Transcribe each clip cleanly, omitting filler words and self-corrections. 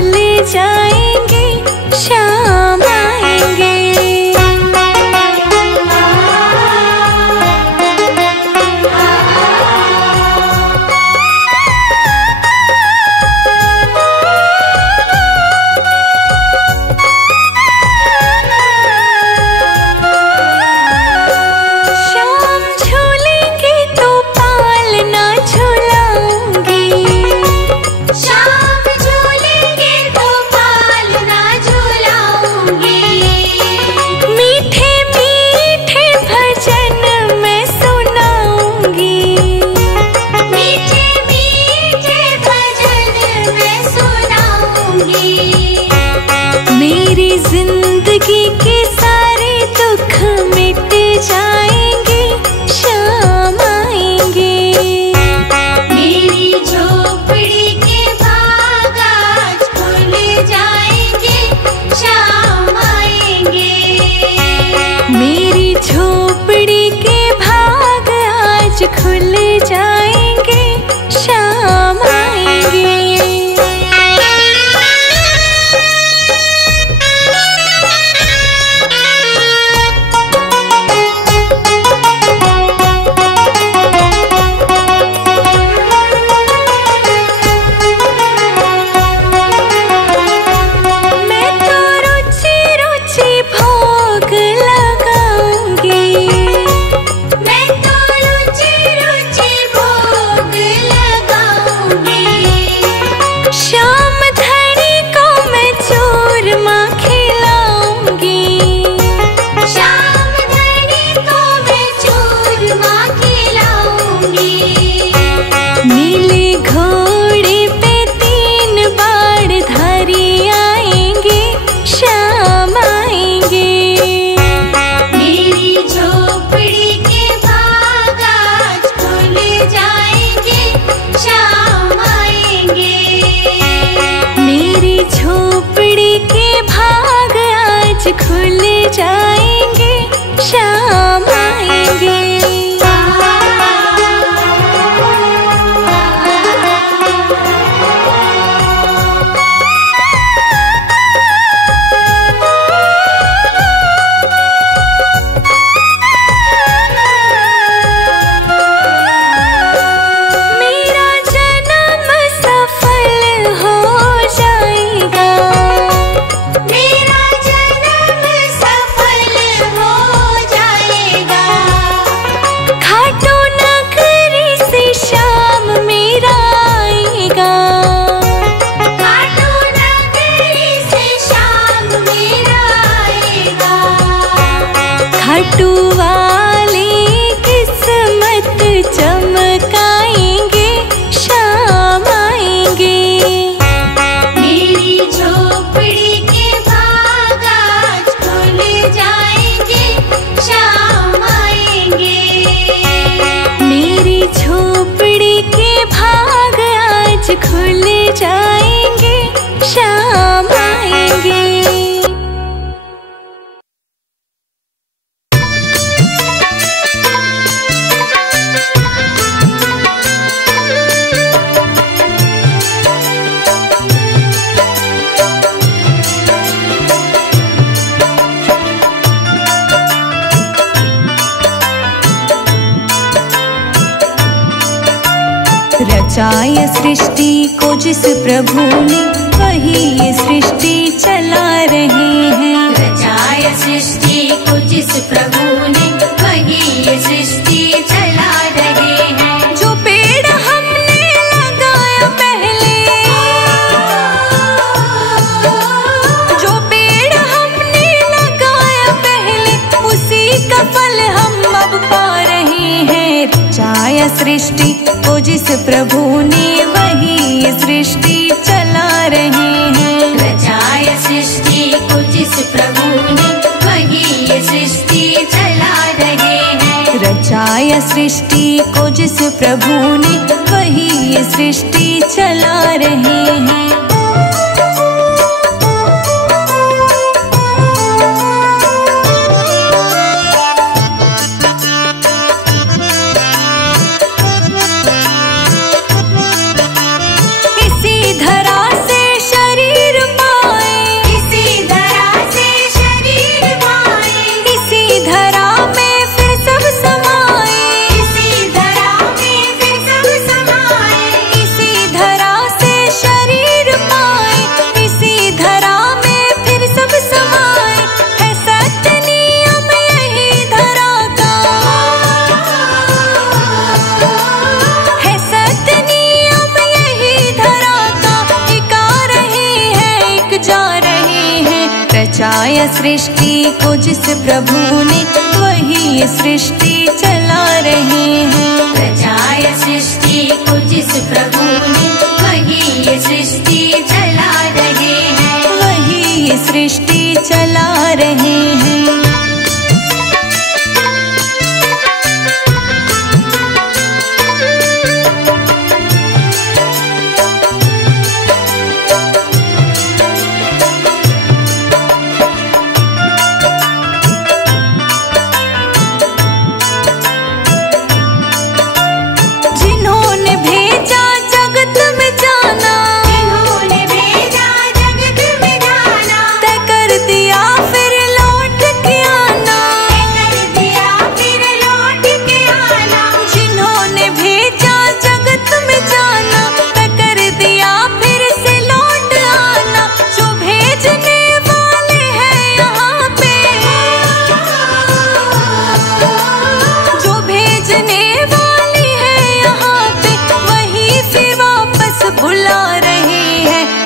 खुल जाएंगे, श्याम आएंगे। जिंदगी के सारे दुख मिट जाएंगे, श्याम आएंगे। मेरी झोपड़ी के भाग आज खुल जाएंगे, श्याम आएंगे। मेरी झोपड़ी के भाग आज खुल जाएंगे, श्याम आएंगे। खुल जाएंगे, श्याम आएंगे। मेरा जन्म सफल हो जाएगा, मेरा जन्म सफल हो जाएगा। खाटू नगरी से श्याम मेरा आएगा, खाटू नगरी से श्याम मेरा आएगा। खाटू वाले किस्मत चमकाएंगे, श्याम आएंगे। मेरी झोपड़ी के भाग आज खुल जाएंगे, श्याम आएंगे। मेरी झोपड़ी के भाग आज खुल जाएंगे, श्याम आएंगे। रचाय सृष्टि को जिस प्रभु ने, वही ये सृष्टि चला रहे हैं। रचाय सृष्टि को जिस प्रभु ने, वही ये सृष्टि चला रहे हैं। जो पेड़ हमने लगाया पहले, जो पेड़ हमने लगाया पहले, उसी का फल हम अब पा रहे हैं। रचाय सृष्टि को जिस प्रभु ने, वही ये सृष्टि चला रहे हैं। रचाय सृष्टि को जिस प्रभु ने, वही ये सृष्टि चला रहे हैं। रचाय सृष्टि को जिस प्रभु ने, वही ये सृष्टि चला रहे हैं। इसी धरा से शरीर रचाया सृष्टि को जिस प्रभु ने, वही ये सृष्टि चला रहे हैं। रचाया सृष्टि को जिस प्रभु ने, वही ये सृष्टि चला रहे हैं। वही ये सृष्टि चला रहे हैं।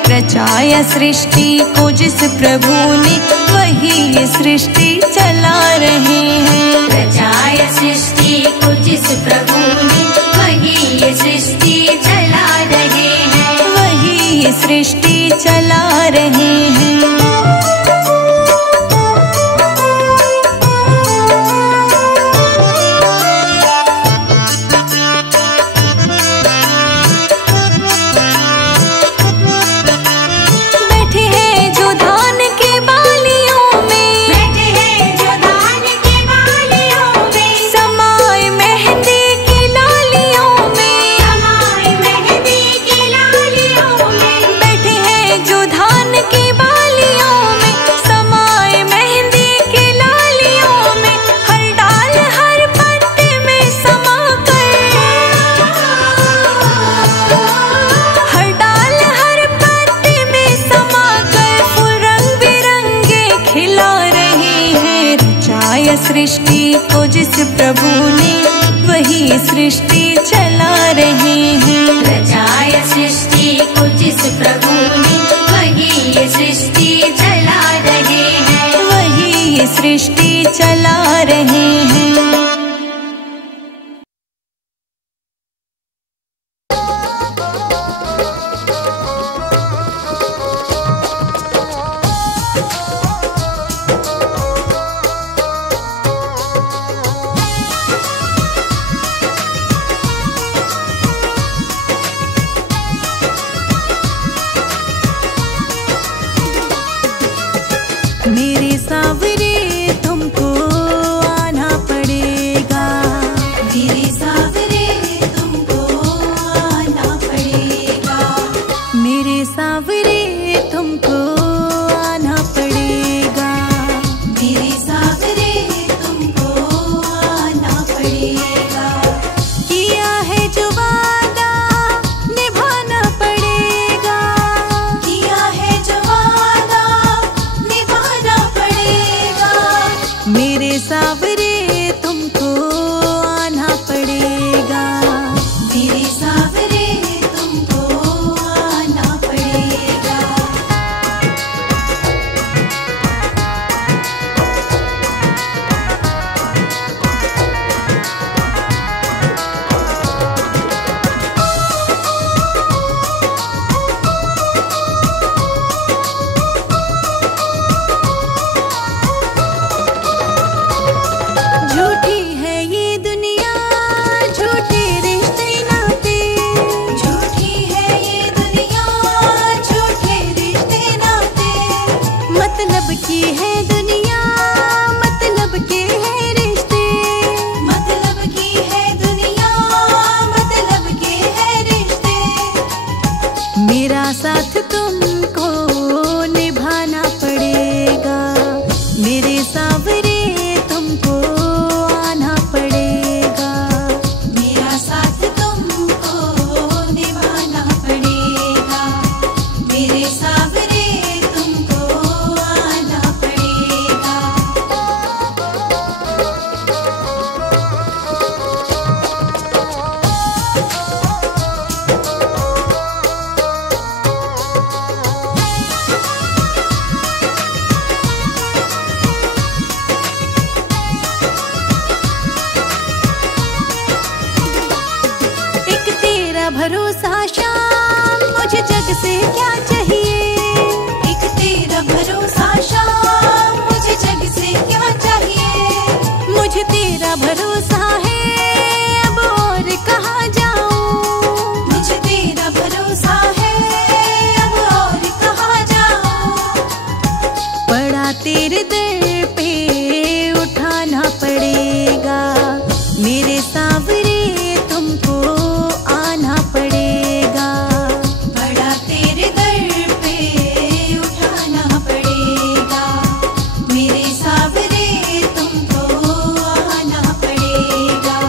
रचाया सृष्टि को जिस प्रभु ने, वही ये सृष्टि चला रहे हैं। रचाया सृष्टि को जिस प्रभु ने, वही ये सृष्टि चला रहे हैं। वही ये सृष्टि चला रहे हैं। सृष्टि को जिस प्रभु ने, वही सृष्टि चला रहे हैं। रचाया सृष्टि को जिस प्रभु ने, वही ये सृष्टि चला रहे हैं। वही ये सृष्टि चला रहे हैं। मेरे सावरे तुमको आना पड़ेगा। मेरे सावरे तुमको आना पड़ेगा। मेरे सावरे तुमको आना पड़ेगा। मेरे सावरे तुमको आना पड़ेगा। किया है जो वादा निभाना पड़ेगा। किया है जो वादा निभाना पड़ेगा। मेरे सावरे तुमको आना पड़ेगा। मेरे सावरे तुमको आना पड़ेगा। झूठी है ये दुनिया, झूठे रिश्ते नाते। झूठी है ये दुनिया, झूठे रिश्ते नाते। मतलब की है दुनिया, मतलब के है रिश्ते। मतलब की है दुनिया, मतलब के है रिश्ते। मेरा साथ तुमको निभाना पड़ेगा। मेरे सावरे तुमको आना पड़ेगा। मेरा साथ तुमको निभाना पड़ेगा। मेरे सावरे तुमको आना पड़ेगा। जग से क्या चाहिए। एक तेरा भरोसा श्याम, मुझे जग से क्या चाहिए। मुझे तेरा भरोसा है, अब और कहाँ जाऊं। मुझे तेरा भरोसा है, अब और कहाँ जाऊं। पड़ा तेरे दर पे उठाना पड़ेगा, मेरे सांवरे तुमको आना पड़ेगा। बड़ा तेरे दर पे उठाना पड़ेगा, मेरे सांवरे तुमको आना पड़ेगा।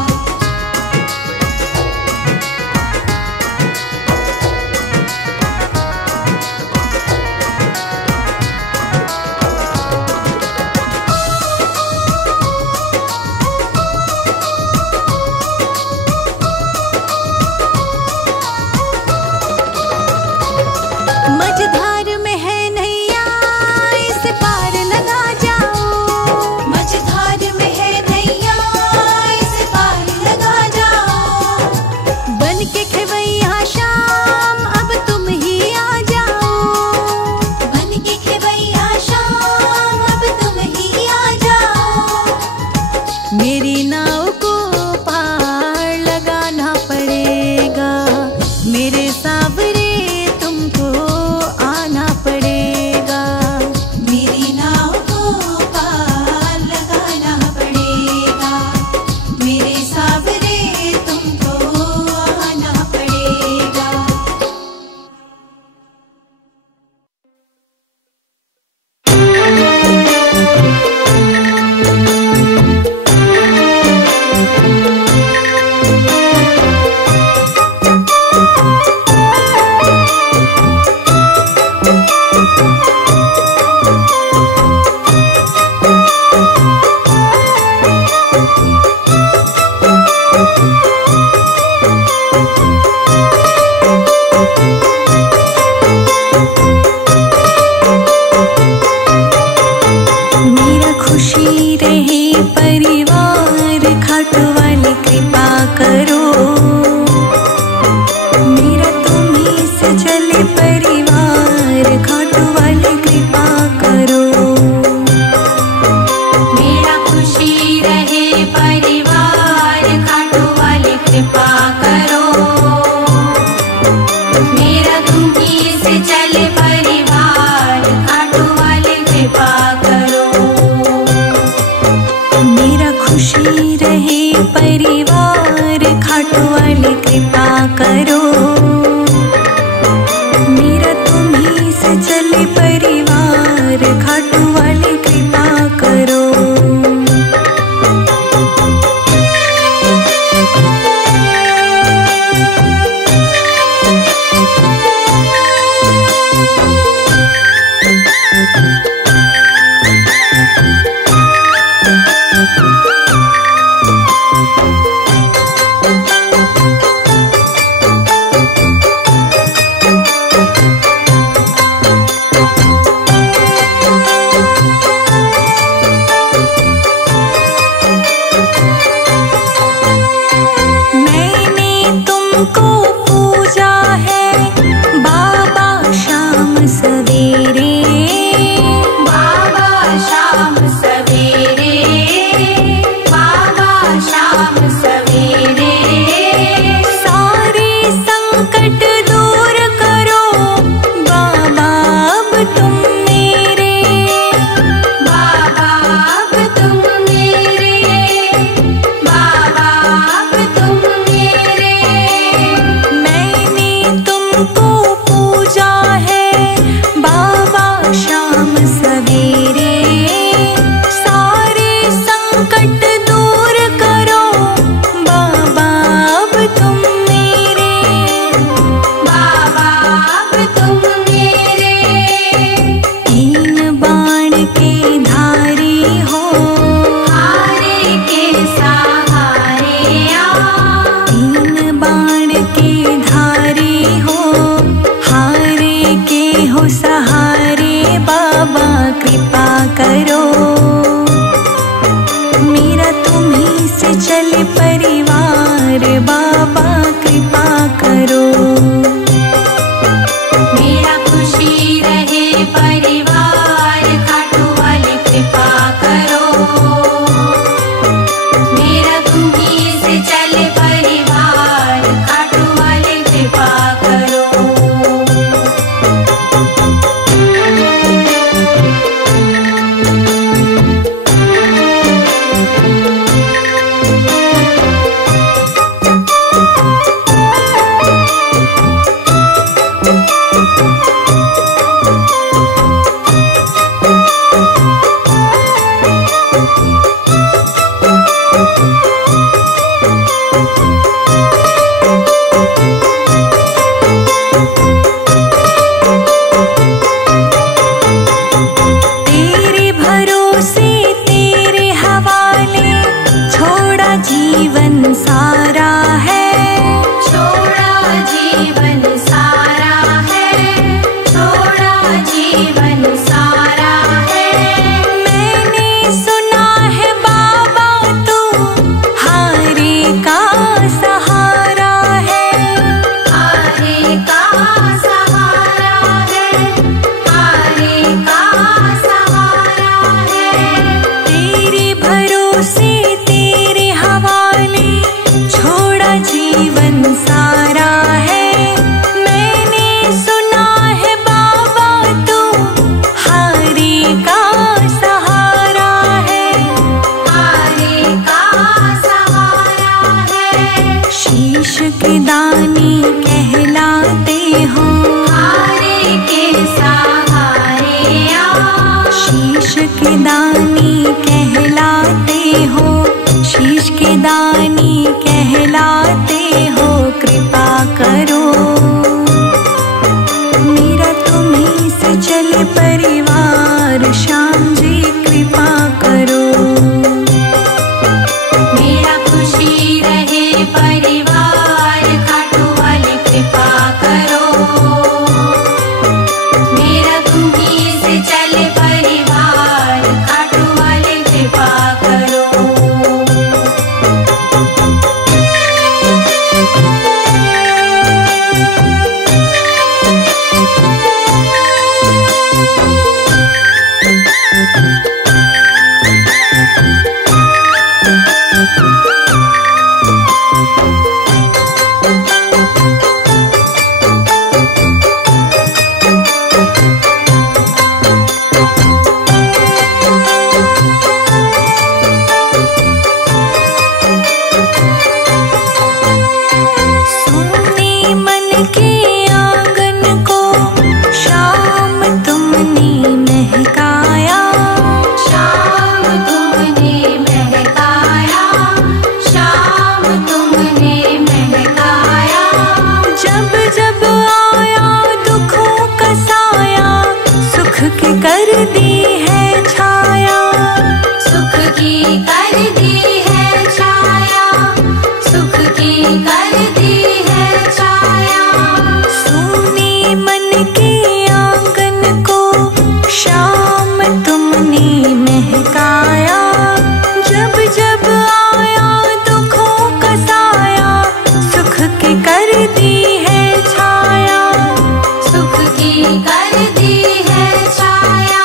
मझधार में है नैया, इस पार लगा जाओ। मझधार में है नैया, इस पार लगा जाओ। बन के खेवैया शाम, अब तुम ही आ जाओ। बन के खेवैया शाम, अब तुम ही आ जाओ। मेरी नाव को पार लगाना पड़ेगा, मेरे सांवरे तुमको आना पड़ेगा। मेरी नाव को पार लगाना पड़ेगा, मेरे सांवरे तुमको आना पड़ेगा। मेरा खुशी रहे परिवार, खाटू वाली कृपा करो। मेरा तुम्हीं से चले परिवार, खाटू वाली कृपा करो। मेरा खुशी रहे परिवार, खाटू वाली कृपा करो। मेरा तुम्हीं से चले परिवार, खाटू वाली कृपा करो। मेरा खुशी रहे परिवार, खाटू वाली कृपा करो। मेरा तुम्हीं से चले परिवार, खाटू वाली कृपा करो। मैंने तुमको पूजा है बाबा शाम सवेरे। बाबा शाम सवेरे, बाबा शाम सवेरे। सारे संकट दूर करो बाबा, अब तुम मेरे। बाबा अब तुम मेरे, बाबा अब तुम मेरे। मैंने तुमको पूजा है बाबा शाम सवेरे। सारे संकट दूर करो बाबा, अब तुम मेरे। बाबा अब तुम मेरे। तीन बाण के धारी हो, हारे के सहारे आ। तीन बाण के धारी हो, हारे के हो सहारे बाबा कृपा करो। मेरा तुम्हीं से चले परिवार, बाबा कृपा करो। के दानी कहलाते हो, शीश के दानी कहलाते हो, कृपा करो मेरा तुम्हीं से चले परिवार, श्याम जी कृपा करो। मेरा खुशी रहे परिवार, खाटू वाले कृपा करो। मेरा तुम्हीं से चले परिवार, खाटू वाले कृपा करो। कर दी है छाया, सुख की कर दी है छाया, सुख की कर दी है छाया। सुनी मन के आंगन को शाम तुमने महकाया, जब जब आया दुखों का साया, सुख की कर दी है छाया, सुख की कर दी है छाया।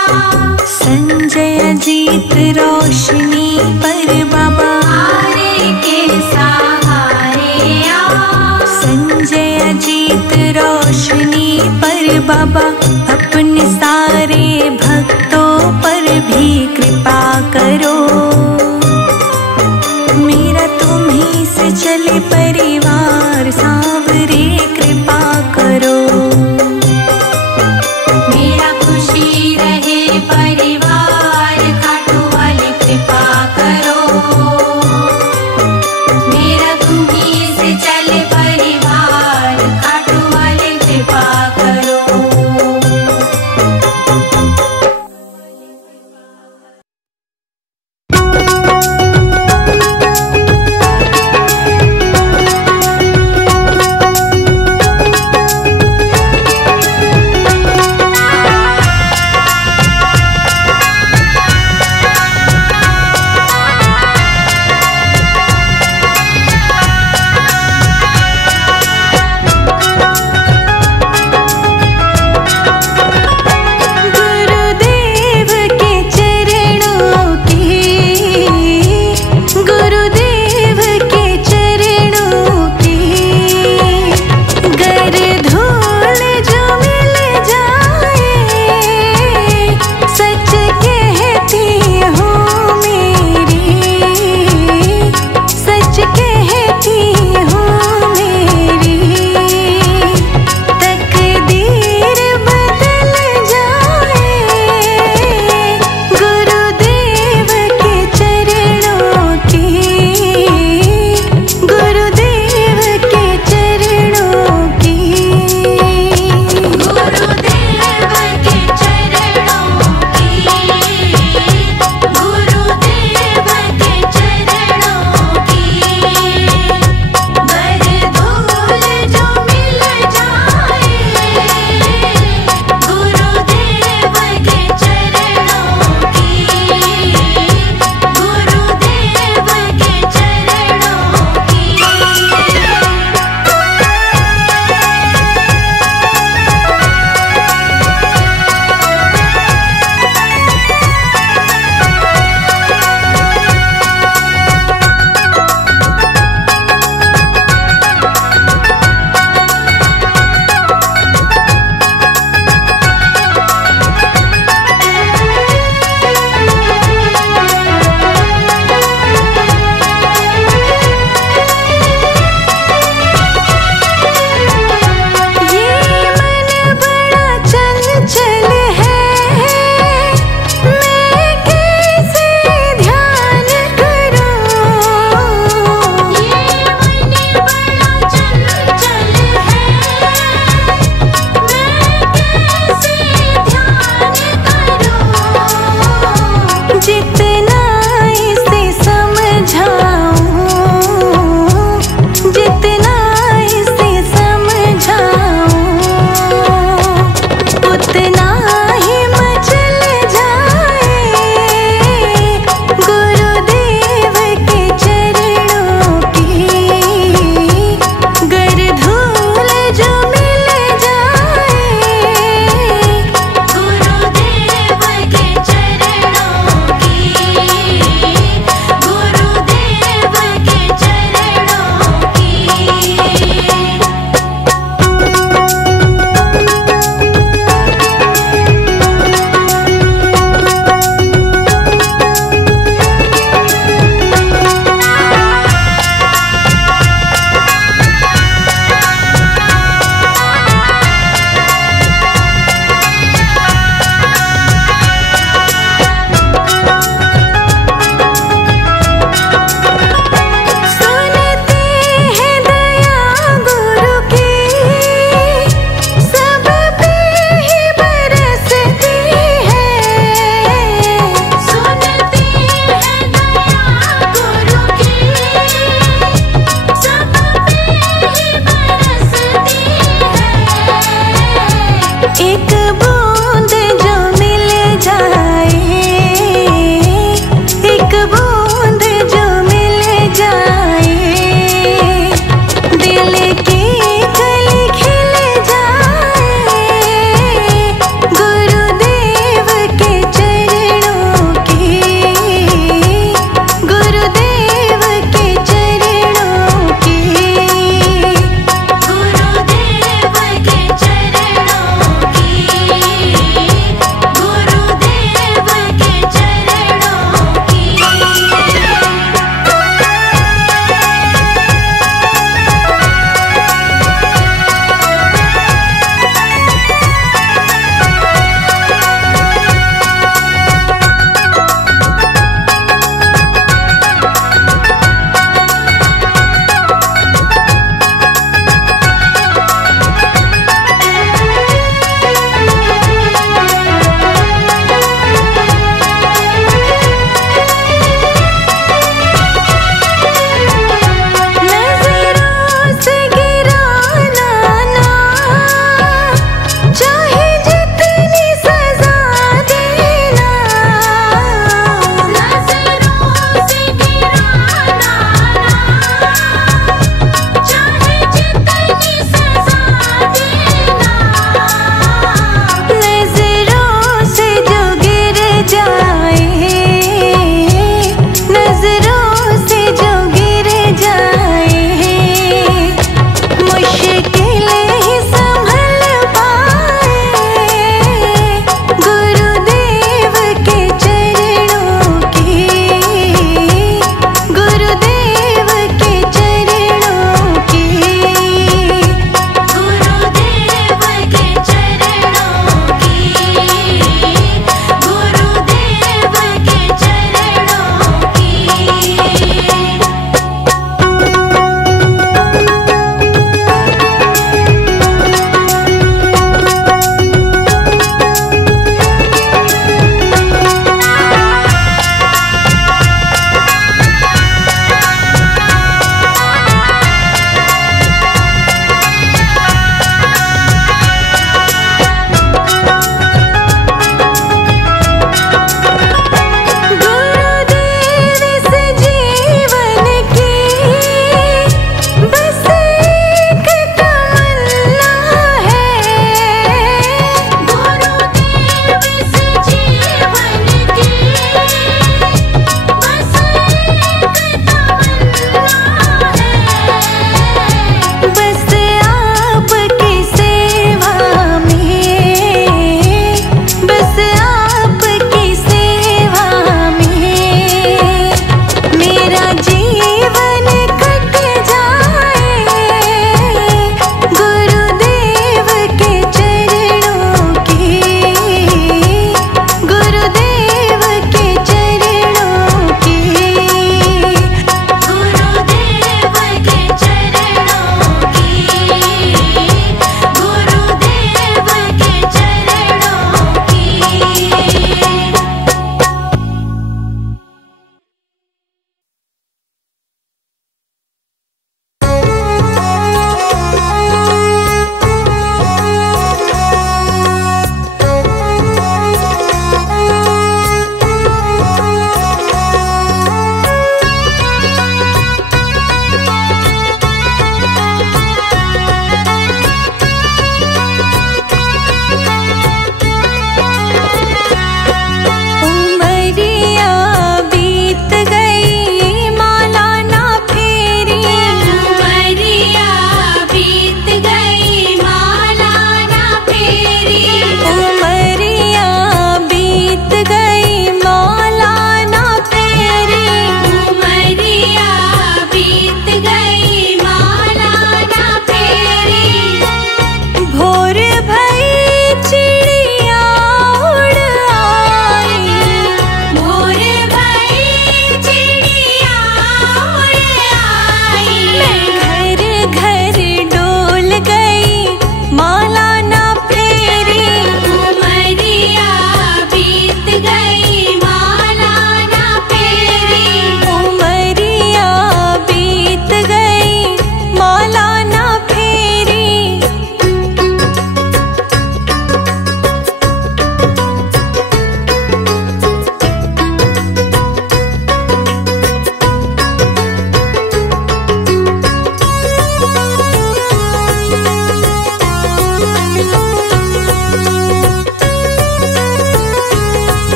संजय जीत रोशनी पर बाबा हारे के सहारे आ, संजय जीत रोशनी पर बाबा, अपने सारे भक्त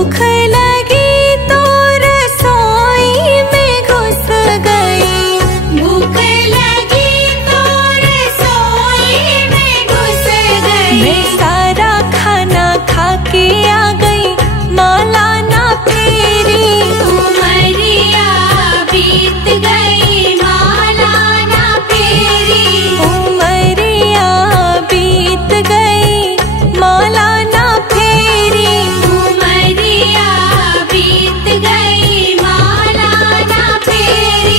भूख लगी तो रसोई में घुस गई। भूख लगी तो रसोई में घुस गई। मैं सारा खाना खा के आ गई, माला ना फेरी। उमरिया बीत गई, माला ना फेरी। उमरिया बीत गई, माला ना फेरी। उमरिया बीत गई, माला ना फेरी।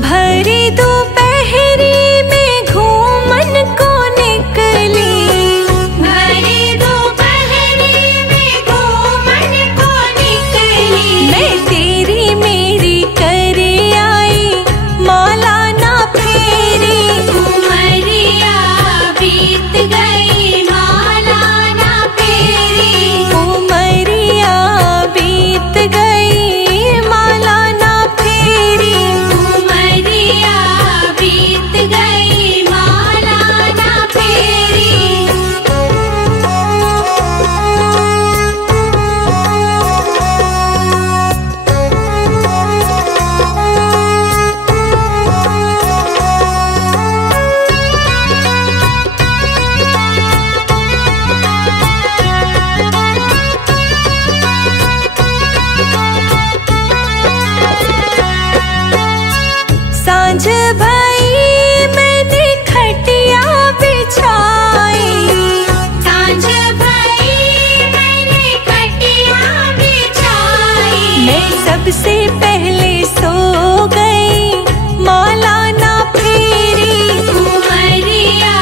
भरी दोपहरी में घूमन को निकली। भरी दोपहरी में घूमन को निकली। मैं तेरी मेरी करे आई, माला ना फेरी। उमरिया बीत गई, माला ना फेरी। उमरिया बीत गई, माला ना फेरी। उमरिया बीत गई, माला ना फेरी। सांझ भई मैंने खटिया बिछाई। सांझ भई मैंने खटिया बिछाई। मैं सबसे पहले सो गई, माला ना फेरी। उमरिया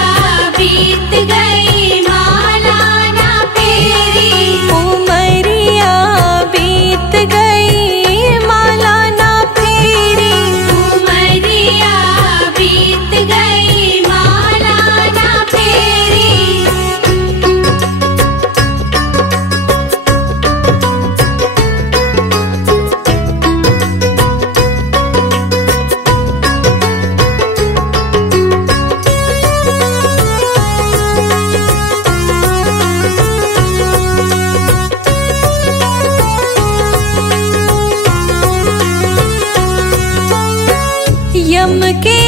बीत गई, माला ना फेरी। उमरिया बीत गई, माला ना फेरी। उमरिया बीत गई, माला ना फेरी। यम के